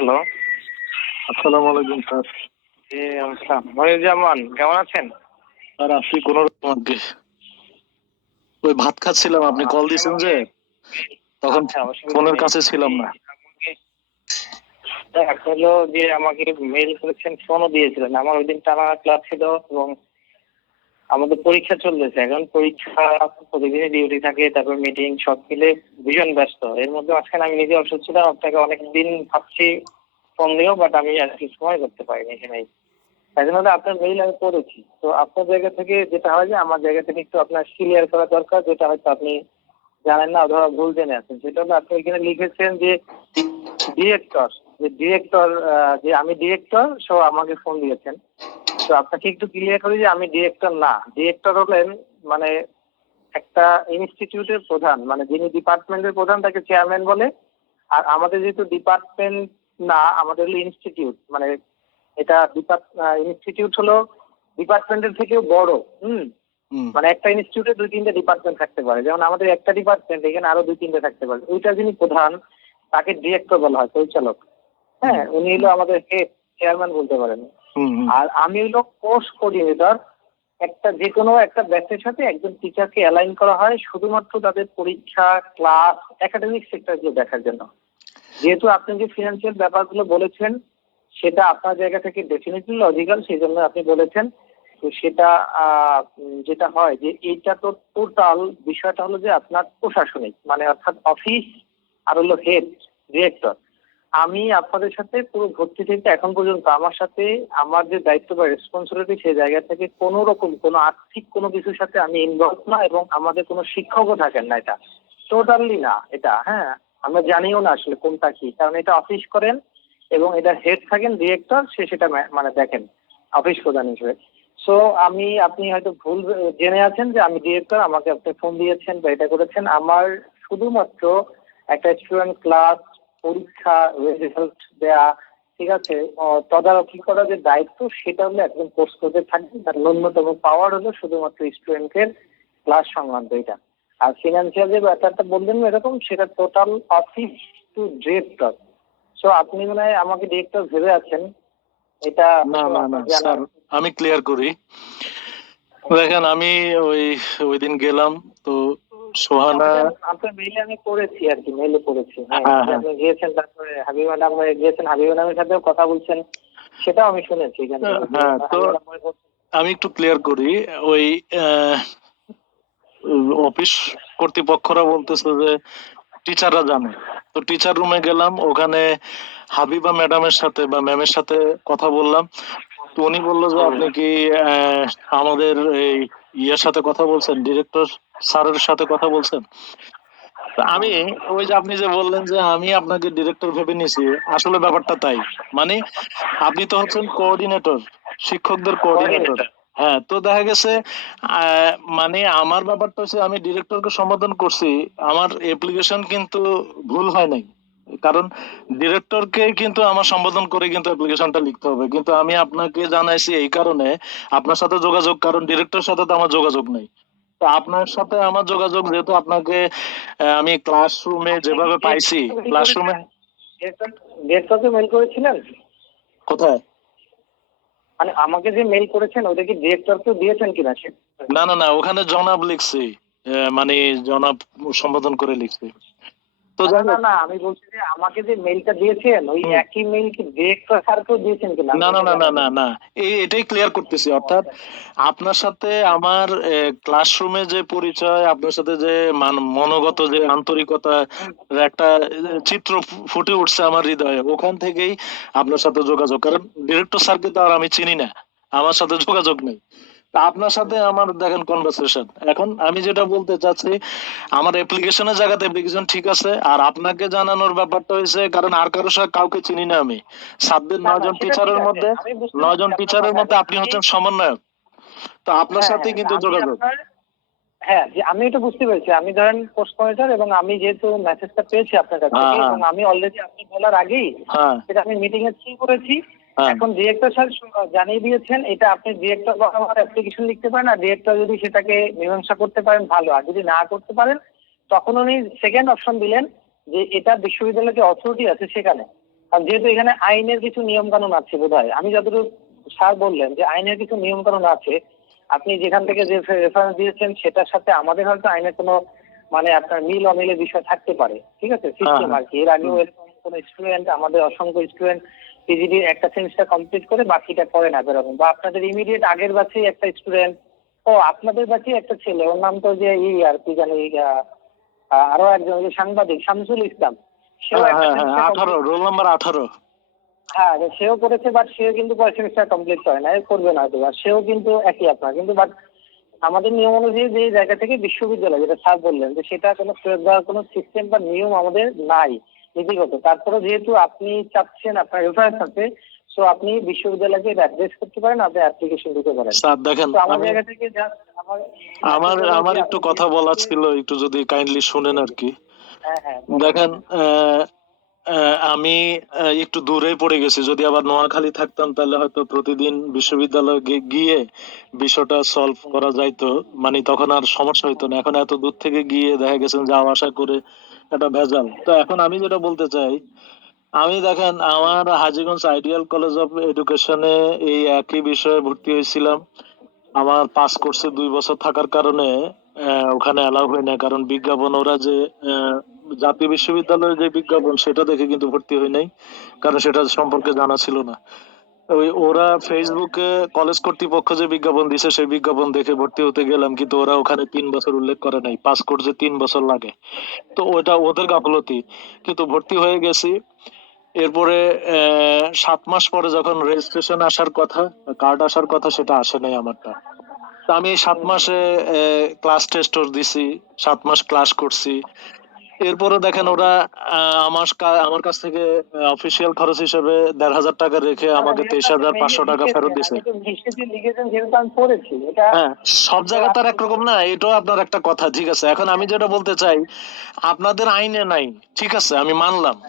Hello. আসসালামু আলাইকুম sir. জি নমস্কার কেমন আছেন? স্যার আপনি কোন রকম ওই ভাত খাচ্ছিলাম আপনি কল দিয়েছেন যে তখন আচ্ছা, ফোনের কাছে ছিলাম না। হলো যে আমাকে মেইল করেছেন ফোনও দিয়েছিলেন। আমার ওই দিন টানা ক্লাস ছিল এবং আমাদের পরীক্ষা চলতেছে। এখন পরীক্ষা প্রতিদিনই ডিউটি থাকে, তারপর মিটিং সব মিলে ভীষণ ব্যস্ত। এর মধ্যে মাঝখানে আমি নিজে অসুস্থ ছিলাম, আপনাকে অনেকদিন ভাবছি ফোন দিও বাট আমি আর কি সময় করতে পারিনি এখানে তাই জন্য আপনার মেইল আমি করেছি। তো আপনার জায়গা থেকে যেটা হয় যে, আমার জায়গা থেকে একটু আপনার ক্লিয়ার করা দরকার, যেটা হয়তো আপনি জানেন না অথবা ভুল জেনে আছেন। সেটা হলো আপনি এখানে লিখেছেন যে ডিরেক্টর যে ডিরেক্টর যে আমি ডিরেক্টর সো আমাকে ফোন দিয়েছেন। তো আপনাকে একটু ক্লিয়ার করি যে আমি ডিরেক্টর না। ডিরেক্টর হলেন মানে একটা ইনস্টিটিউটের প্রধান মানে যিনি ডিপার্টমেন্টের প্রধান তাকে চেয়ারম্যান বলে। আর আমাদের যেহেতু ডিপার্টমেন্ট না আমাদের হলো ইনস্টিটিউট মানে এটা ইনস্টিটিউট হলো ডিপার্টমেন্টের থেকেও বড় হুম? মানে একটা ইনস্টিটিউটে দুই তিনটে ডিপার্টমেন্ট থাকতে পারে। যেমন আমাদের একটা ডিপার্টমেন্ট এখানে আরও দুই তিনটে থাকতে পারে। ওইটা যিনি প্রধান তাকে ডিরেক্টর বলা হয় পরিচালক। হ্যাঁ উনি হলো আমাদের হেড চেয়ারম্যান বলতে পারেন। আর আমি হলো কোর্স কোঅর্ডিনেটর একটা যে কোনো একটা ব্যাচের সাথে একজন টিচারকে অ্যালাইন করা হয়, শুধুমাত্র তাদের পরীক্ষা ক্লাস একাডেমিক সেক্টরগুলো দেখার জন্য। যেহেতু আপনি যে ফিনান্সিয়াল ব্যাপারগুলো বলেছেন, সেটা আপনার জায়গা থেকে ডেফিনেটলি লজিক্যাল সেই জন্য আপনি বলেছেন। তো সেটা যেটা হয় যে এইটা তো টোটাল বিষয়টা হলো যে আপনার প্রশাসনিক মানে অর্থাৎ অফিস আর হলো হেড ডিরেক্টর আমি আপনাদের সাথে পুরো ভর্তি থেকে এখন পর্যন্ত, আমার সাথে আমার যে দায়িত্ব বা রেসপন্সিবিলিটি সেই জায়গা থেকে কোনো রকম কোনো আর্থিক কোনো কিছুর সাথে আমি ইনভলভ না এবং আমাদের কোনো শিক্ষকও থাকেন না এটা। টোটালি না এটা হ্যাঁ? আমরা জানিও না আসলে কোনটা কি, কারণ এটা অফিস করেন এবং এটা হেড থাকেন ডিরেক্টর সে সেটা মানে দেখেন অফিস প্রধান হিসেবে। সো আমি, আপনি হয়তো ভুল জেনে আছেন যে আমি ডিরেক্টর আমাকে আপনি ফোন দিয়েছেন বা এটা করেছেন। আমার শুধুমাত্র একটা স্টুডেন্ট ক্লাস পরীক্ষা রেজাল্ট দেয়া ঠিক আছে? তদারকি করার যে দায়িত্ব সেটা হলো একজন কোর্স করতে থাকবে তার ন্যূনতম পাওয়ার হলো শুধুমাত্র স্টুডেন্টের ক্লাস সংক্রান্ত এটা। আর ফিনান্সিয়াল যে ব্যাপারটা বললেন এরকম সেটা total office two. Director so আপনি মনে হয় আমাকে ডিরেক্টর ভেবে আছেন। এটা না না না স্যার আমি ক্লিয়ার করি। দেখেন আমি ওই ওই দিন গেলাম তো সোহানা আপনার- মেইলে আমি পড়েছি আর কি মেইলে পড়েছি। হ্যাঁ হ্যাঁ, হ্যাঁ। আপনি গিয়েছেন তারপরে হাবিব ম্যাডাম গিয়েছেন হাবিব সাথেও কথা বলছেন সেটাও আমি শুনেছি হ্যাঁ, তো- আমি একটু ক্লিয়ার করি ওই অফিস কর্তৃপক্ষরা বলতেছে যে টিচাররা জানে। তো টিচার রুমে গেলাম ওখানে হাবিবা ম্যাডামের সাথে বা ম্যামের সাথে কথা বললাম। তো উনি বলল যে আপনি কি আমাদের এই ইয়ের সাথে কথা বলছেন ডিরেক্টর স্যারের সাথে কথা বলছেন? আমি ওই যে আপনি যে বললেন যে আমি আপনাকে ডিরেক্টর ভেবে নিয়েছি আসলে ব্যাপারটা তাই। মানে আপনি তো হচ্ছেন কোঅর্ডিনেটর শিক্ষকদের কোঅর্ডিনেটর হ্যাঁ তো দেখা গেছে মানে আমার ব্যাপারটা হচ্ছে আমি ডিরেক্টরকে সম্বোধন করছি আমার অ্যাপ্লিকেশন কিন্তু ভুল হয় নাই। কারণ ডিরেক্টরকে কিন্তু আমার সম্বোধন করে কিন্তু অ্যাপ্লিকেশনটা লিখতে হবে। কিন্তু আমি আপনাকে জানাইছি এই কারণে আপনার সাথে যোগাযোগ কারণ ডিরেক্টর সাথে তো আমার যোগাযোগ নেই। আপনার সাথে আমার যোগাযোগ যেহেতু আপনাকে আমি ক্লাসরুমে যেভাবে পাইছি ক্লাসরুমে ডিরেক্টর- মেল করেছিলেন? কোথায়? মানে আমাকে যে মেল করেছেন ওটা কি ডিরেক্টরকে দিয়েছেন কিনা? না না না ওখানে জনাব লিখছি মানে জনাব সম্বোধন করে লিখছি। তো না না আমি বলছি যে আমাকে যে মেলটা দিয়েছেন ওই একই মেল কি ডিরেক্টর স্যারকেও দিয়েছেন কিনা? না না না না না এই এটাই ক্লিয়ার করতেছি। অর্থাৎ আপনার সাথে আমার ক্লাসরুমে যে পরিচয় আপনার সাথে যে মান- মনোগত যে আন্তরিকতা একটা চিত্র ফুটে উঠছে আমার হৃদয়ে ওখান থেকেই আপনার সাথে যোগাযোগ। কারণ ডিরেক্টর স্যারকে তো আর আমি চিনি না। আমার সাথে যোগাযোগ নেই। তা আপনার সাথে আমার দেখেন কনভারসেশন এখন আমি যেটা বলতে চাচ্ছি আমার অ্যাপ্লিকেশনের জায়গাতে অ্যাপ্লিকেশন ঠিক আছে আর আপনাকে জানানোর ব্যাপারটা হয়েছে কারণ আর কারোর সাথে কাউকে চিনি না আমি। সাতদের না, না, নয় জন সেটা টিচারের মধ্যে আমি বুঝতে নয় জন পারছি টিচারের মধ্যে আপনি হচ্ছেন সমন্বয়ক। তো আপনার সাথে হ্যাঁ, কিন্তু যোগাযোগ। হ্যাঁ যে আমি এটা বুঝতে পেরেছি। আমি ধরেন পোস্ট করেছেন এবং আমি যেহেতু মেসেজটা পেয়েছি আপনার কাছ হ্যাঁ, হ্যাঁ। এবং আমি অলরেডি আপনি বলার আগেই সেটা আমি মিটিং এ করেছি। এখন ডিরেক্টর স্যার জানিয়ে দিয়েছেন এটা আপনি ডিরেক্টর বরাবর অ্যাপ্লিকেশন লিখতে পারেন আর ডিরেক্টর যদি সেটাকে মীমাংসা করতে পারেন ভালো। আর যদি না করতে পারেন তখন উনি সেকেন্ড অপশন দিলেন যে এটা বিশ্ববিদ্যালয়ের যে অথরিটি আছে সেখানে। আর যেহেতু এখানে আইনের কিছু নিয়ম কানুন আছে বোধহয় আমি যতটুকু স্যার বললেন যে আইনের কিছু নিয়ম কানুন আছে আপনি যেখান থেকে যে রেফারেন্স দিয়েছেন সেটার সাথে আমাদের হয়তো আইনের কোনো মানে আপনার মিল অমিলের বিষয় থাকতে পারে। ঠিক আছে? সিস্টেম হ্যাঁ। আর কি। এর আগেও এরকম কোনো স্টুডেন্ট আমাদের অসংখ্য স্টুডেন্ট পিজিডি একটা সেমিস্টার কমপ্লিট করে বাকিটা করে না বেরোবেন বা আপনাদের ইমিডিয়েট আগের ব্যাচেই একটা স্টুডেন্ট ও আপনাদের ব্যাচেই একটা ছেলে ওর নাম তো যে ই আর কি জানি আরও একজন যে সাংবাদিক শামসুল ইসলাম। সেও হ্যাঁ হ্যাঁ হ্যাঁ semester আঠারো রোল নাম্বার আঠারো। হ্যাঁ সেও করেছে বাট সেও কিন্তু কয় সেমিস্টার কমপ্লিট করে না এ করবে না হয়তো বা সেও কিন্তু একই আপনার। কিন্তু বাট আমাদের নিয়ম অনুযায়ী যে জায়গা থেকে বিশ্ববিদ্যালয় যেটা স্যার বললেন যে সেটা কোনো ফেরত দেওয়ার কোনো সিস্টেম বা নিয়ম আমাদের নাই। নীতিগত তারপরে যেহেতু আপনি চাচ্ছেন আপনার রেফারেন্স আছে সো আপনি বিশ্ববিদ্যালয়কে অ্যাড্রেস করতে পারেন আপনি অ্যাপ্লিকেশন দিতে পারেন। স্যার দেখেন আমার জায়গা থেকে জাস্ট আমার আমার একটু কথা বলা ছিল একটু যদি কাইন্ডলি শুনেন আর কি। হ্যাঁ হ্যাঁ দেখেন আমি একটু দূরে পড়ে গেছি। যদি আবার নোয়াখালী থাকতাম, তাহলে হয়তো প্রতিদিন বিশ্ববিদ্যালয়ে গিয়ে বিষয়টা সলভ করা যাইতো। মানে তখন আর সমস্যা হইতো না। এখন এত দূর থেকে গিয়ে দেখা গেছেন যাওয়া আসা করে একটা ভেজাল। তো এখন আমি যেটা বলতে চাই, আমি দেখেন, আমার হাজীগঞ্জ আইডিয়াল কলেজ অফ এডুকেশনে এই একই বিষয়ে ভর্তি হয়েছিলাম। আমার পাস কোর্সে দুই বছর থাকার কারণে ওখানে অ্যালাউ হয় না কারণ বিজ্ঞাপন, ওরা যে জাতীয় বিশ্ববিদ্যালয়ের যে বিজ্ঞাপন, সেটা দেখে কিন্তু ভর্তি হই নাই, কারণ সেটা সম্পর্কে জানা ছিল না। ওই ওরা ফেসবুকে কলেজ কর্তৃপক্ষ যে বিজ্ঞাপন দিছে, সেই বিজ্ঞাপন দেখে ভর্তি হতে গেলাম, কিন্তু ওরা ওখানে তিন বছর উল্লেখ করে নাই তিন বছর লাগে। তো ওটা ওদের গাফলতি। কিন্তু ভর্তি হয়ে গেছি। এরপরে সাত মাস পরে যখন রেজিস্ট্রেশন আসার কথা কার্ড আসার কথা, সেটা আসে নাই আমারটা। আমি সাত মাসে ক্লাস টেস্ট দিছি, সাত মাস ক্লাস করছি। এরপরে দেখেন ওরা আমার আমার কাছ থেকে অফিসিয়াল খরচ হিসেবে দেড় হাজার টাকা রেখে আমাকে তেইশ হাজার পাঁচশো টাকা ফেরত দিছে। হ্যাঁ সব জায়গা তো আর একরকম না, এটাও আপনার একটা কথা, ঠিক আছে? এখন আমি যেটা বলতে চাই, আপনাদের আইনে নাই, ঠিক আছে? আমি মানলাম।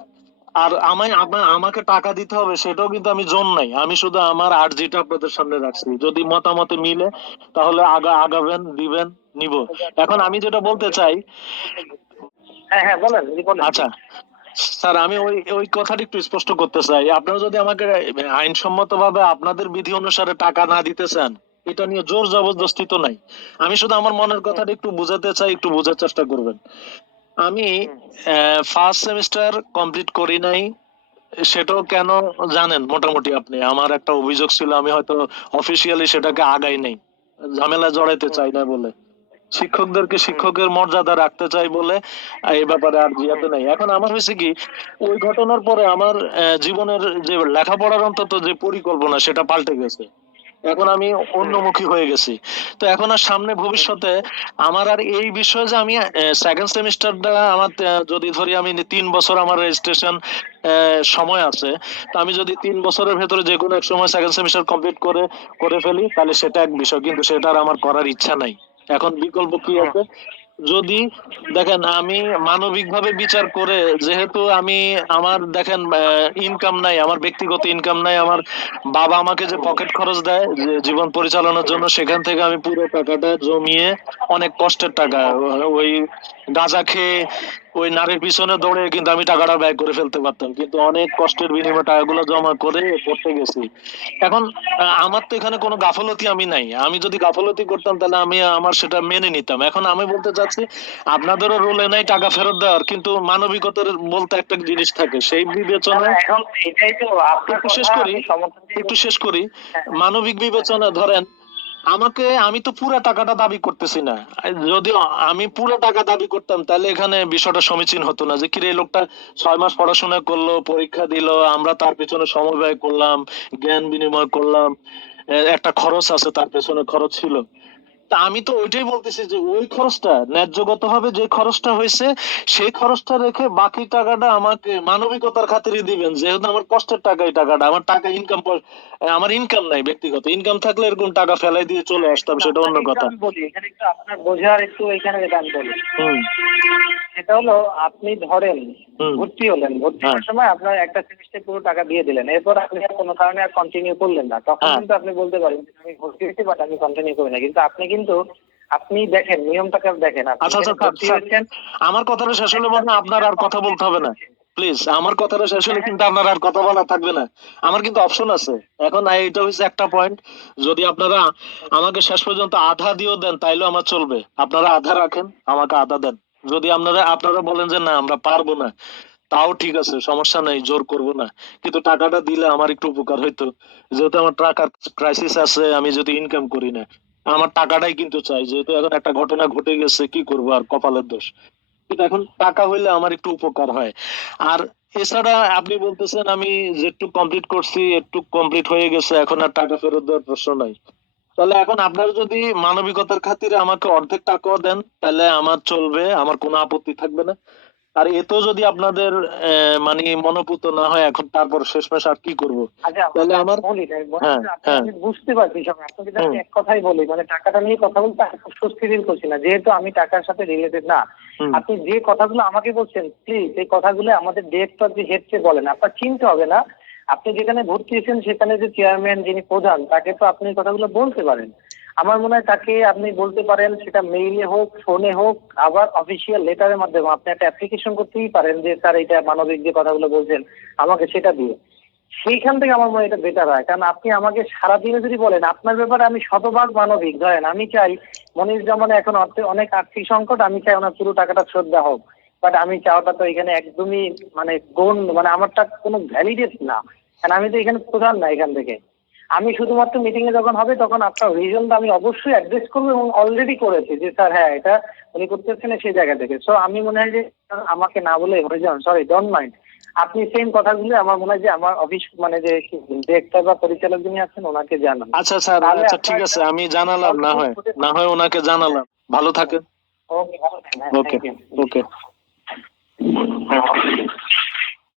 আর আমায় আপনা- আমাকে টাকা দিতে হবে, সেটাও কিন্তু আমি জোন নাই। আমি শুধু আমার আর্জিটা আপনাদের সামনে রাখছি। যদি মতামতে মিলে, তাহলে আগা, আগাবেন, দিবেন, নিব। এখন আমি যেটা বলতে চাই হ্যাঁ হ্যাঁ বলেন জি, বলেন। আচ্ছা। স্যার আমি ওই ওই কথাটা একটু স্পষ্ট করতে চাই। আপনারা যদি আমাকে আইনসম্মত ভাবে আপনাদের বিধি অনুসারে টাকা না দিতে চান এটা নিয়ে জোর জবরদস্তি তো নাই। আমি শুধু আমার মনের কথাটা একটু বোঝাতে চাই একটু বোঝার চেষ্টা করবেন। আমি ফার্স্ট সেমিস্টার কমপ্লিট করি নাই সেটাও কেন জানেন মোটামুটি আপনি? আমার একটা অভিযোগ ছিল আমি হয়তো অফিসিয়ালি সেটাকে আগাই নাই। ঝামেলা জড়াইতে চাই না বলে। শিক্ষকদেরকে শিক্ষকের মর্যাদা রাখতে চাই বলে এই ব্যাপারে আর জিয়াতে নাই। এখন আমার হয়েছে কি, ওই ঘটনার পরে আমার জীবনের যে লেখাপড়ার অন্তত যে পরিকল্পনা, সেটা পাল্টে গেছে। এখন আমি অন্যমুখী হয়ে গেছি। তো এখন আর সামনে ভবিষ্যতে আমার আর এই বিষয়ে যে আমি সেকেন্ড সেমিস্টারটা আমার যদি ধরি আমি তিন বছর আমার রেজিস্ট্রেশন সময় আছে, তো আমি যদি তিন বছরের ভেতরে যে কোনো এক সময় সেকেন্ড সেমিস্টার কমপ্লিট করে করে ফেলি, তাহলে সেটা এক বিষয়। কিন্তু সেটা আর আমার করার ইচ্ছা নাই। এখন বিকল্প কি আছে? যদি দেখেন আমি মানবিকভাবে বিচার করে যেহেতু আমি আমার দেখেন ইনকাম নাই আমার ব্যক্তিগত ইনকাম নাই আমার বাবা আমাকে যে পকেট খরচ দেয় যে জীবন পরিচালনার জন্য সেখান থেকে আমি পুরো টাকাটা জমিয়ে অনেক কষ্টের টাকা ওই গাঁজা খেয়ে ওই নারীর পিছনে দৌড়ে কিন্তু আমি টাকাটা ব্যয় করে ফেলতে পারতাম। কিন্তু অনেক কষ্টের বিনিময়ে টাকাগুলো জমা করে পড়তে গেছি। এখন আমার তো এখানে কোনো গাফলতি আমি নাই। আমি যদি গাফলতি করতাম তাহলে আমি আমার সেটা মেনে নিতাম। এখন আমি বলতে চাচ্ছি আপনাদেরও রোলে নাই টাকা ফেরত দেওয়ার কিন্তু মানবিকতার বলতে একটা জিনিস থাকে। সেই বিবেচনায় এখন একটু শেষ করি একটু শেষ করি। হ্যাঁ। মানবিক বিবেচনা ধরেন আমাকে আমি তো পুরো টাকাটা দাবি করতেছি না। যদি আমি পুরো টাকা দাবি করতাম, তাহলে এখানে বিষয়টা সমীচীন হতো না যে, কিরে, এই লোকটা ছয় মাস পড়াশোনা করল, পরীক্ষা দিল, আমরা তার পেছনে সময় ব্যয় করলাম, জ্ঞান বিনিময় করলাম একটা খরচ আছে তার পেছনে খরচ ছিল। তা আমি তো ওইটাই বলতেছি যে ওই খরচটা ন্যায্যগত ভাবে যে খরচটা হয়েছে সেই খরচটা রেখে বাকি টাকাটা আমাকে মানবিকতার খাতিরে দিবেন। যেহেতু আমার কষ্টের টাকা এই টাকাটা আমার টাকা ইনকাম আমার ইনকাম নাই ব্যক্তিগত। ইনকাম থাকলে এরকম টাকা ফেলাই দিয়ে চলে আসতাম সেটা অন্য কথা। এখানে একটু আপনার বোঝার একটু এখানে আমি বলি। সেটা হলো আপনি ধরেন ভর্তি হলেন ভর্তি হ্যাঁ। হওয়ার সময় আপনার একটা সেমিস্টার পুরো টাকা দিয়ে দিলেন। এরপর আপনি কোনো কারণে আর কন্টিনিউ করলেন না। তখন হ্যাঁ। কিন্তু আপনি বলতে পারেন আমি ভর্তি হয়েছি বাট আমি কন্টিনিউ করি না। কিন্তু আপনি কিন্তু আপনি দেখেন নিয়মটাকে দেখেন আচ্ছা আচ্ছা আমার কথাটা শেষ হলে মনে আপনার আর কথা বলতে হবে না। প্লিজ আমার কথাটা শেষ হলে কিন্তু আপনার আর কথা বলা থাকবে না। আমার কিন্তু অপশন আছে। এখন এটা হচ্ছে একটা পয়েন্ট যদি আপনারা আমাকে শেষ পর্যন্ত আধা দিয়েও দেন তাইলেও আমার চলবে। আপনারা আধা রাখেন আমাকে আধা দেন। যদি আপনারা আপনারা বলেন যে না আমরা পারব না তাও ঠিক আছে সমস্যা নাই জোর করব না। কিন্তু টাকাটা দিলে আমার একটু উপকার হইতো। যেহেতু আমার টাকার ক্রাইসিস আছে আমি যদি ইনকাম করি না। আমার টাকাটাই কিন্তু চাই, যেহেতু এখন একটা ঘটনা ঘটে গেছে, কি করব আর কপালের দোষ? কিন্তু এখন টাকা হইলে আমার একটু উপকার হয়। আর এছাড়া আপনি বলতেছেন আমি যেটু কমপ্লিট করছি, একটু কমপ্লিট হয়ে গেছে, এখন আর টাকা ফেরত দেওয়ার প্রশ্ন নাই। তাহলে এখন আপনারা যদি মানবিকতার খাতিরে আমাকে অর্ধেক টাকাও দেন, তাহলে আমার চলবে, আমার কোনো আপত্তি থাকবে না। আর এতেও যদি আপনাদের মানে মনোপুত না হয় এখন তারপর শেষমেশ আর কি করব? আচ্ছা তাহলে আমার- তাই বলি, হ্যাঁ, হ্যাঁ। বুঝতে পারছি আপনাকে। এক কথাই বলি মানে টাকাটা নিয়ে কথা বলতে স্বস্তি ফিল করছি না যেহেতু আমি টাকার সাথে রিলেটেড না। আপনি যে কথাগুলো আমাকে বলছেন প্লিজ এই কথাগুলো আমাদের ডিরেক্টর যে হেডকে বলেন আপনার চিনতে হবে না। আপনি যেখানে ভর্তি হয়েছেন সেখানে যে চেয়ারম্যান যিনি প্রধান তাকে তো আপনি কথাগুলো বলতে পারেন। আমার মনে হয় তাকে আপনি বলতে পারেন সেটা মেইলে হোক ফোনে হোক, আবার অফিসিয়াল লেটারের মাধ্যমে। আপনি একটা অ্যাপ্লিকেশন করতেই পারেন যে, স্যার, এটা মানবিক যে কথাগুলো বলছেন, আমাকে সেটা দিয়ে। সেইখান থেকে আমার মনে এটা বেটার হয়। কারণ আপনি আমাকে সারাদিনে যদি বলেন, আপনার ব্যাপারে আমি শতভাগ মানবিক। ধরেন, আমি চাই মনির জামানে এখন অনেক আর্থিক সংকট, আমি চাই ওনার পুরো টাকাটা শ্রদ্ধা হোক। বাট আমি চাওয়াটা তো এখানে একদমই মানে কোন মানে আমারটা কোনো ভ্যালিডেট না। কারণ আমি তো এখানে প্রধান না এখান থেকে। আমি শুধুমাত্র মিটিং এ যখন হবে তখন আপনার রিজনটা আমি অবশ্যই অ্যাড্রেস করব এবং অলরেডি করেছি যে স্যার হ্যাঁ এটা উনি করতেছেন সেই জায়গা থেকে। সো আমি মনে হয় যে আমাকে না বলে হয়ে যান সরি ডোন্ট মাইন্ড আপনি সেম কথাগুলো আমার মনে হয় যে আমার অফিস মানে যে ডিরেক্টর বা পরিচালক যিনি আছেন ওনাকে জানান। আচ্ছা স্যার আচ্ছা ঠিক আছে আমি জানালাম না হয় না হয় ওনাকে জানালাম। ভালো থাকেন। ওকে ওকে ওকে